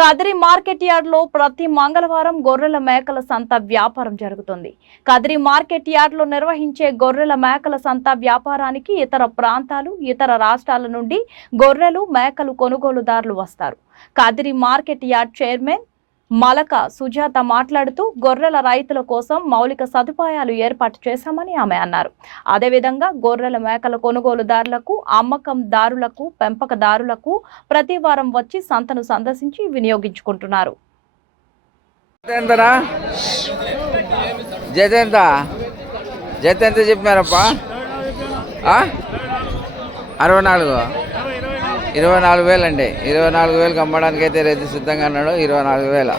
Kadiri market yard లో ప్రతి మంగళవారం గొర్రెల మేకల సంత వ్యాపారం జరుగుతుంది. కదిరి మార్కెట్ యార్డ్ లో నిర్వహించే గొర్రెల మేకల సంత వ్యాపారానికి ఇతర ప్రాంతాలు, ఇతర రాష్ట్రాల నుండి గొర్రెలు, మేకలు కొనుగోలుదారులు వస్తారు. Kadiri market yard chairman Malaka Sujatha మాట్లాడుతూ గొర్రెల రైతుల కోసం మౌలిక సదుపాయాలు ఏర్పాటు చేశామని ఆమె అన్నారు. అదేవిధంగా గొర్రెల మేకల కొనుగోలుదారులకు, అమ్మకందారులకు, పెంపకదారులకు ప్రతి వారం వచ్చి సంతను సందర్శించి వినియోగించుకుంటున్నారు. చెప్పినారప్పా 24,000 అండి. 24,000కి అమ్మడానికి అయితే రైతు సిద్ధంగా అన్నాడు. 24,000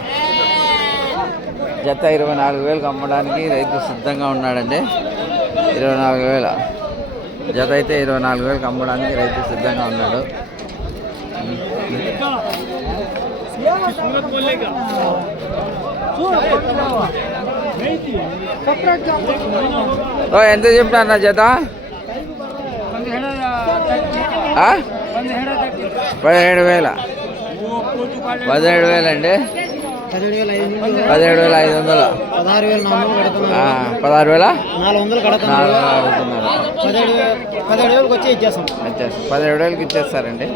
జత 24,000కి అమ్మడానికి రైతు సిద్ధంగా ఉన్నాడండి. 24,000 జత అయితే 24,000కి అమ్మడానికి రైతు సిద్ధంగా ఉన్నాడు. ఎంత చెప్పినా జత? 17,000 అండి. 17,500 17,000కి ఇచ్చేస్తారండి.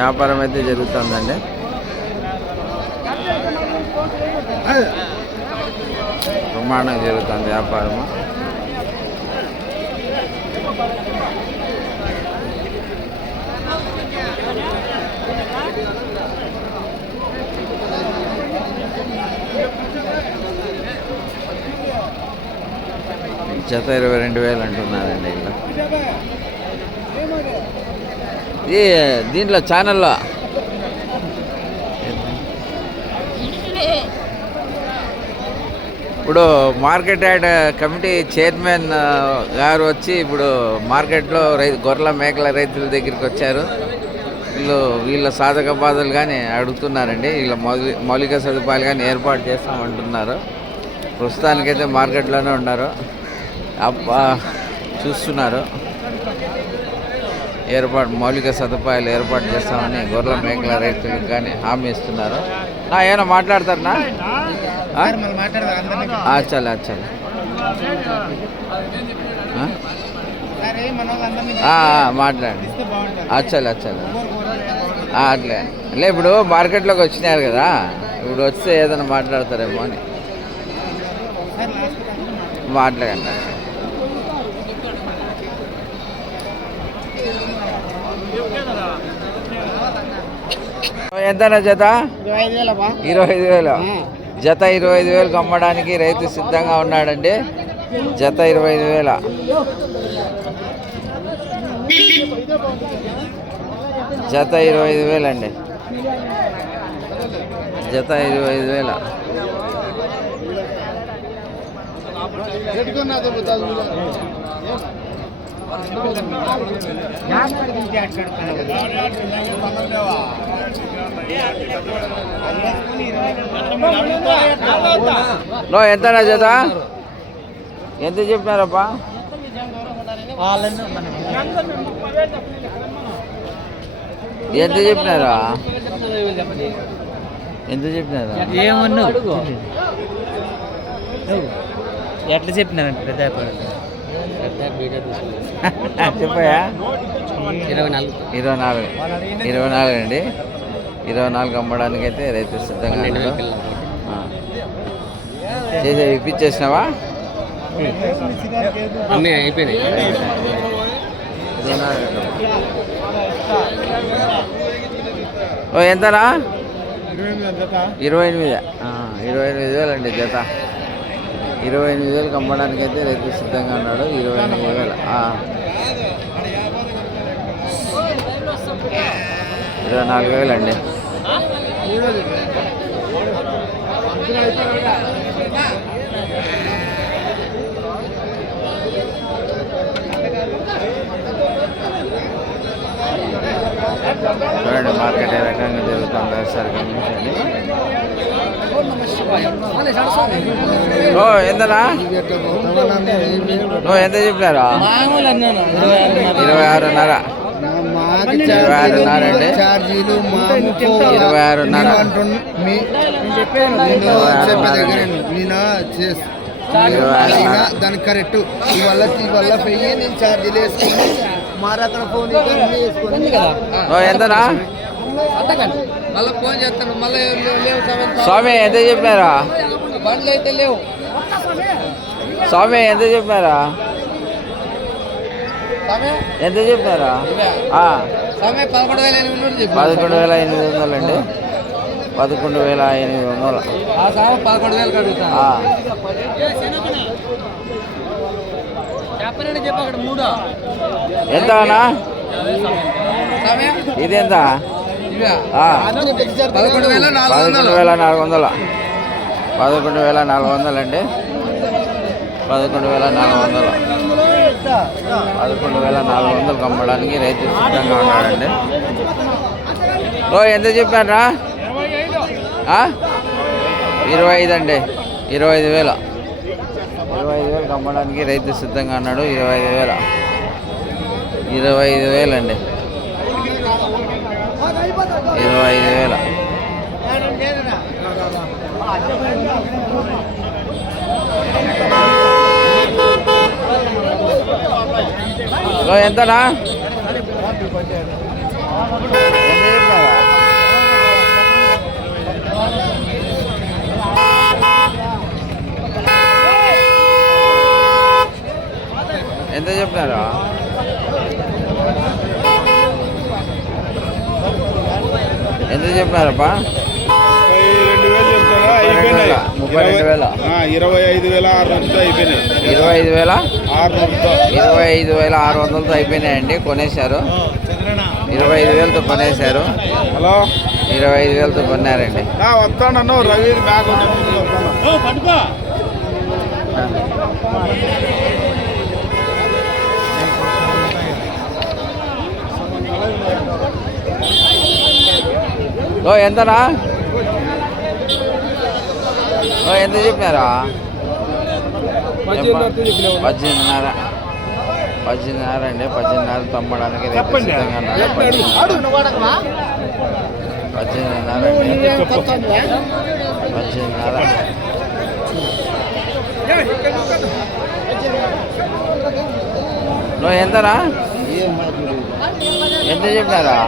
వ్యాపారం అయితే జరుగుతుందండి. బ్రహ్మాండంగా జరుగుతుంది వ్యాపారము. జత 22,000 అంటున్నారండి. ఇది దీంట్లో ఛానల్లో ఇప్పుడు మార్కెట్ యార్డ్ కమిటీ చైర్మన్ గారు వచ్చి ఇప్పుడు మార్కెట్లో గొర్రెల మేకల రైతుల దగ్గరికి వచ్చారు. వీళ్ళ సాధక బాధలు కానీ అడుగుతున్నారండి. వీళ్ళ మౌలిక సదుపాయాలు కానీ ఏర్పాటు చేస్తామంటున్నారు. ప్రస్తుతానికైతే మార్కెట్లోనే ఉన్నారు, చూస్తున్నారు. మౌలిక సదుపాయాలు ఏర్పాటు చేస్తామని గొర్రెల మేకల రైతులకు కానీ హామీ ఇస్తున్నారు. ఏమైనా మాట్లాడతారనా? అచ్చలే మాట్లాడండి. అచ్చలే అట్లే ఇప్పుడు మార్కెట్లోకి వచ్చినారు కదా, ఇప్పుడు వస్తే ఏదైనా మాట్లాడతారేమో అని మాట్లాడండి. ఎంతనా జత? 25,000 జత 25,000కి అమ్మడానికి రైతు సిద్ధంగా ఉన్నాడండి. జత 25,000 జత 25,000 అండి. జత 25,000 ఎంతనా జత? ఎంత చెప్పినారప్పా? ఎంత చెప్పినారా? ఏమన్నా ఎట్లా చెప్పినారంటే చెప్పయా? 24 అండి. 24 అమ్మడానికి అయితే రైతు సిద్ధంగా చేసే ఇప్పించేసినావా? అన్నీ అయిపోయినాయి. ఎంతనా? 28,000 అండి జత. 28,000కి అమ్మడానికి అయితే రైతు సిద్ధంగా ఉన్నాడు. 28,000 24,000 అండి. చూడండి చూడండి మార్కెట్ ఏ రకంగా జరుగుతుంది ఒకసారి గమనించండి. ఓ ఎంతనా ఓ ఎంత చెప్పారా? 26.5. 26.5 అండి. 26.5. దానికి కరెక్ట్ ఇవల్ల పెయ్యి నేను ఛార్జీలు వేసుకుని మారాతన ఫోన్ ఎంతనా మళ్ళీ ఫోన్ చేస్తాను మళ్ళీ లేవు స్వామి ఎంత చెప్పారా? బండ్లు అయితే లేవు స్వామి ఎంత చెప్పారా? ఎంత చెప్పారా? 11,800 11,800 అండి. 11,800. 11,000 కడుగుతాను చెప్పండి మూడో ఎంత అన్నా ఇది ఎంత? 11,400. 11,400 అండి. 11,400. 11,400 అమ్మడానికి రైతు సిద్ధంగా ఉన్నాడండి. ఓ ఎంత చెప్పారా? 25 అండి. 25,000. 25,000 అమ్మడానికి రైతు సిద్ధంగా ఉన్నాడు. 25,000. 25,000 అండి. 25,000. ఎంతనా? ఎంత చెప్పారా? ఎంత చెప్పారప్పా? 32,000 చెప్తారా? అయిపోయినాయి. 32,000. 25,600 అయిపోయినాయి. 25,600తో అయిపోయినాయండి. కొనేశారు. 25,000తో కొనేశారు. హలో 25,000తో కొన్నారండి. వస్తాను రవి బ్యాగ్ ఓ ఎంతనా? ఓ ఎంత చెప్పారా? 18,500. 18,500 అండి. 18,500 తమ్మడానికి రేపు సిద్ధంగా ఉన్నారు. 18,500 అండి. 18,500. నువ్వు ఎంతనా? ఎంత చెప్పారా?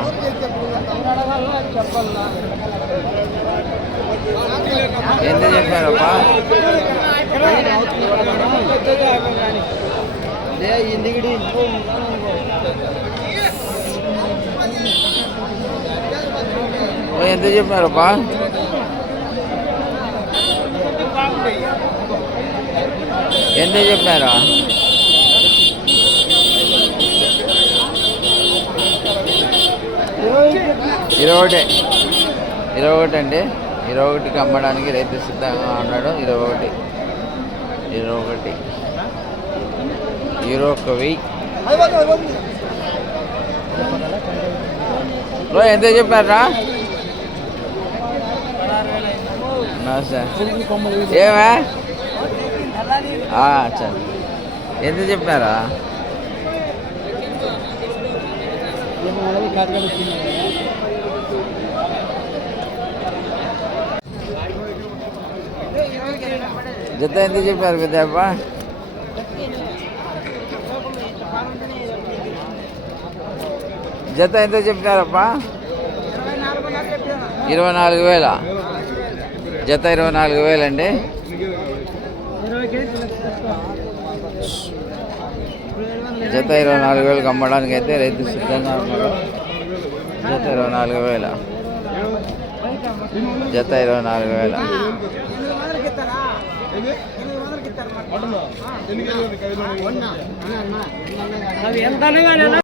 ఎంత చెప్పారప్పా? ఎంత చెప్పారప్పా? ఎంత చెప్పారా? 21 అండి. 21కి అమ్మడానికి రైతు సిద్ధంగా ఉన్నాడు. 21 21,000. ఎంత చెప్పారా? ఏమే ఎంత చెప్పారా? జత ఎంత చెప్పారు పెద్దప్ప? జత ఎంత చెప్పారప్పా? 24,000. జత 24,000 అండి. జత 24,000 అమ్మడానికి అయితే రైతు సిద్ధంగా ఉన్నాడు. జత 24,000. జత 24,000.